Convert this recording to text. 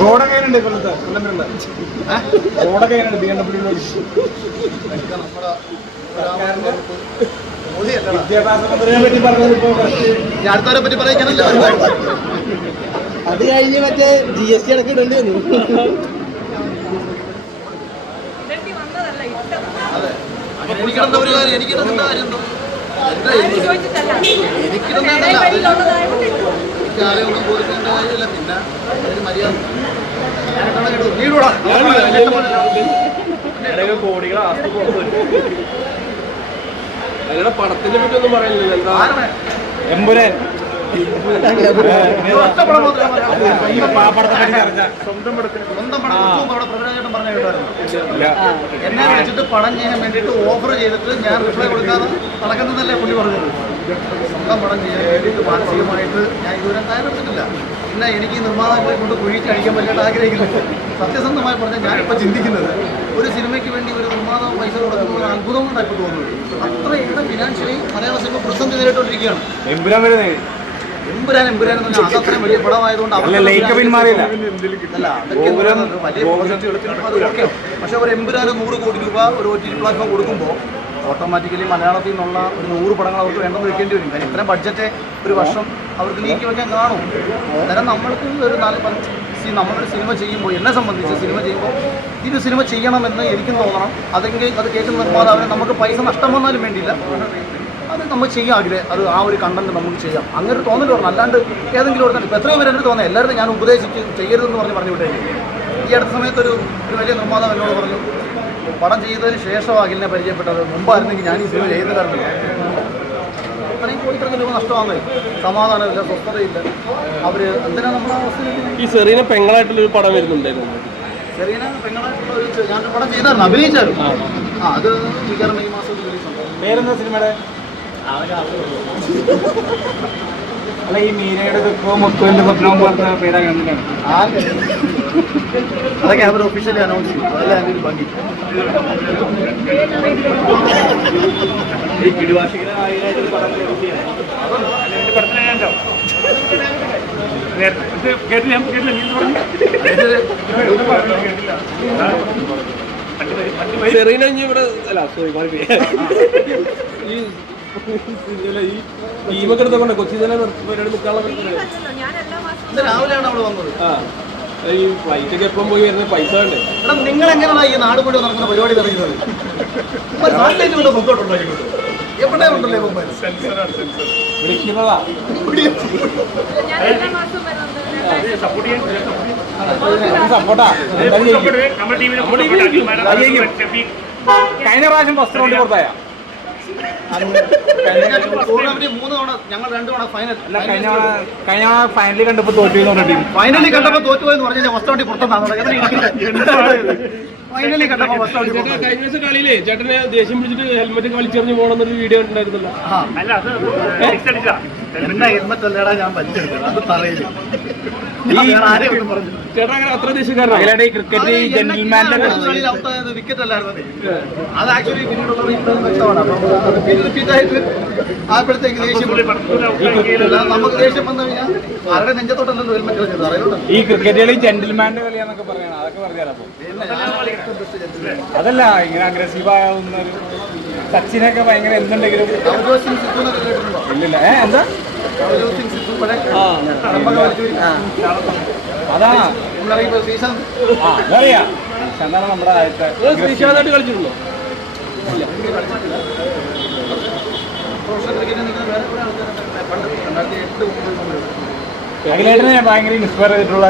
റോഡൊക്കെ കൊല്ലത്ത് റോഡൊക്കെ വിദ്യാഭ്യാസ മന്ത്രിയെ പറ്റി പറഞ്ഞത് അടുത്തവരെ പറ്റി പറയാനല്ലോ. അത് കഴിഞ്ഞ് മറ്റേ GST അടക്കം ഇടേണ്ടി വന്നു. എനിക്കിടുന്ന ഒരു കാര്യം എനിക്കിടുന്ന കാര്യം എനിക്കാരെയൊന്നും കൊടുക്കേണ്ട കാര്യമില്ല. പിന്നെ ഒരു മര്യാദ പടത്തിനെ പറ്റി ഒന്നും പറയുന്നില്ല. എന്താ എമ്പുരാൻ എന്നെ വെച്ചിട്ട് പടം ചെയ്യാൻ വേണ്ടിയിട്ട് ഓഫർ ചെയ്തിട്ട് ഞാൻ റിപ്ലൈ കൊടുക്കാതെ നടക്കുന്നതല്ലേ പുള്ളി പറഞ്ഞത്. സ്വന്തം പടം ചെയ്യാൻ വേണ്ടിയിട്ട് മാനസികമായിട്ട് ഞാൻ ഇതുവരെ തയ്യാറെടുത്തിട്ടില്ല. പിന്നെ എനിക്ക് ഈ നിർമ്മാതാക്കളെ കൊണ്ട് കുഴിച്ച് അടിക്കാൻ പറ്റാണ്ട് ആഗ്രഹിക്കുന്നത്. സത്യസന്ധമായി പറഞ്ഞാൽ ഞാനിപ്പോൾ ചിന്തിക്കുന്നത് ഒരു സിനിമയ്ക്ക് വേണ്ടി ഒരു നിർമ്മാതാവ് പൈസ കൊടുക്കുന്ന ഒരു അത്ഭുതം കൊണ്ടാണ് ഇപ്പോൾ തോന്നുന്നത്. അത്രയേറെ ഫിനാൻഷ്യലി മലയാള സിനിമ പ്രതിസന്ധി നേരിട്ടുകൊണ്ടിരിക്കുകയാണ്. എമ്പുരാൻ അതത്രയും വലിയ പടമായതുകൊണ്ട് വലിയ പ്രോജക്റ്റ് എടുത്തിട്ടുണ്ട്. അത് ഓക്കെ. പക്ഷെ ഒരു എമ്പുരാന് 100 കോടി രൂപ ഒരു OTT പ്ലാറ്റ്ഫോം കൊടുക്കുമ്പോൾ ഓട്ടോമാറ്റിക്കലി മലയാളത്തിൽ നിന്നുള്ള ഒരു 100 പടങ്ങൾ അവർക്ക് വേണ്ടെന്ന് വെക്കേണ്ടി വരും. കാര്യം ഇത്രയും ബഡ്ജറ്റ് ഒരു വർഷം അവർക്ക് നീക്കി വയ്ക്കാൻ കാണും. അന്നേരം നമ്മൾക്ക് ഒരു നമ്മളൊരു സിനിമ ചെയ്യുമ്പോൾ എന്നെ സംബന്ധിച്ച് സിനിമ ചെയ്യുമ്പോൾ ഇതൊരു സിനിമ ചെയ്യണമെന്ന് എനിക്കും തോന്നണം. അതെങ്കിൽ അത് കേൾക്കുന്ന നിർമ്മാതാവിനെ നമുക്ക് പൈസ നഷ്ടം വന്നാലും വേണ്ടിയില്ല, അത് നമ്മൾ ചെയ്യാം. അത് ആ ഒരു കണ്ടന്റ് നമുക്ക് ചെയ്യാം. അങ്ങനെ ഒരു തോന്നൽ പറഞ്ഞു. അല്ലാണ്ട് ഏതെങ്കിലും ഒരു ഇപ്പോൾ എത്രയോ പേര് എൻ്റെ തോന്നുന്നത് എല്ലാവരും ഞാൻ ഉപദേശിച്ച് ചെയ്യരുതെന്ന് പറഞ്ഞു വിട്ടേ. ഈ അടുത്ത സമയത്ത് ഒരു വലിയ നിർമ്മാതാവ് എന്നോട് പറഞ്ഞു, പടം ചെയ്തതിന് ശേഷം അഖിലിനെ പരിചയപ്പെട്ടത്, മുമ്പായിരുന്നെങ്കിൽ ഞാൻ ഈ സിനിമ ചെയ്യുന്നില്ലായിരുന്നു. അത്രയും കോടിക്കണക്കിന് രൂപ നഷ്ടമാകുന്നത്. സമാധാനമില്ല, സ്വസ്ഥതയില്ല. അവർ എന്തിനാണ് നമ്മളെ അവസ്ഥയിലേക്ക്. ഈ സെറീന പെങ്ങളായിട്ടുള്ളൊരു പടം വരുന്നുണ്ടായിരുന്നു. സെറീന പെങ്ങളായിട്ടുള്ള ഒരു ഞാനൊരു പടം ചെയ്തായിരുന്നു, അഭിനയിച്ചായിരുന്നു. അത് മിക്കവാറും ഈ മാസം റിലീസുണ്ട്. പേരെന്താ സിനിമയുടെ? അല്ല, ഈ മീരയുടെ ദുഃഖവും മുക്കുവിന്റെ സ്വപ്നവും പോലത്തെ പേരാണ്. അതൊക്കെ അവർ ഒഫീഷ്യലി അനൗൺസ് ചെയ്യും. അതല്ല എൻ്റെ ഒരു ഭംഗി. സെറീന ഇവിടെ അല്ല സോറി ഈ ടീമൊക്കെ എടുത്തോണ്ട് കൊച്ചി തന്നെ രാവിലെയാണ് അവിടെ വന്നത്. ഈ ഫ്ലൈറ്റൊക്കെ എപ്പം പോയി വരുന്നത് പൈസ വേണ്ടേ? എടാ, നിങ്ങൾ എങ്ങനെയാണ് ഈ നാട് മുഴുവൻ നടക്കുന്ന പരിപാടി പറയുന്നത്? എവിടെ ഉണ്ടല്ലേ വിളിക്കുന്നതാ. സപ്പോർട്ടാ കഴിഞ്ഞ പ്രാവശ്യം ഫസ്റ്റ് റൗണ്ടിൽ പുറത്തായ കഴിഞ്ഞ ഫൈനലി കണ്ടപ്പോ തോറ്റു. ഫൈനലി കണ്ടപ്പോ തോറ്റുപോയെന്ന് പറഞ്ഞാൽ ഫസ്റ്റ് റൗണ്ടിൽ പുറത്താണ്. ഫൈനലി കണ്ടപ്പോ ഫസ്റ്റ് റൗണ്ടിൽ കഴിഞ്ഞ ദിവസം കളിയില്ലേ ചേട്ടനെ ദേഷ്യം പിടിച്ചിട്ട് ഹെൽമെറ്റ് കളിച്ചെറിഞ്ഞ് പോകണമെന്നൊരു വീഡിയോ ഉണ്ടായിരുന്നല്ലോ. എന്നാ ഹെൽമെറ്റ് അല്ലേടാ ഞാൻ വലിച്ചെടുത്തത്, അത് പറയില്ല. ചേട്ടാ അങ്ങനെ അത്ര ദേശക്കാരനാണ്. ക്രിക്കറ്റ് ജെന്റിൽമാന്റെ വിക്കറ്റ് അല്ലായിരുന്നു അത്. ആക്ച്വലി പിന്നീടുള്ളത് വ്യക്തമാണ്. ആയപ്പോഴത്തേക്ക് ദേഷ്യം നമുക്ക് ദേഷ്യം വന്നു കഴിഞ്ഞാൽ ആരുടെ നെഞ്ചത്തോട്ടല്ലോ ഹെൽമെറ്റ് കളിച്ചത് അറിയുന്നത്. ഈ ക്രിക്കറ്റ് കളി ജെന്റിൽമാന്റെ കളിയാന്നൊക്കെ പറയണം. അതൊക്കെ പറഞ്ഞാലോ. അതല്ല ഇങ്ങനെ അഗ്രസീവാകുന്ന സച്ചിനൊക്കെ ഭയങ്കര എന്തുണ്ടെങ്കിലും ഇല്ലില്ല. എന്താ അതാണ് അതറിയാം. എന്താണ് നമ്മുടെ ആദ്യത്തെ കളിച്ചിട്ടുണ്ടോ? അഖിലേട്ടനെ ഭയങ്കര ഇൻസ്പയർ ചെയ്തിട്ടുള്ള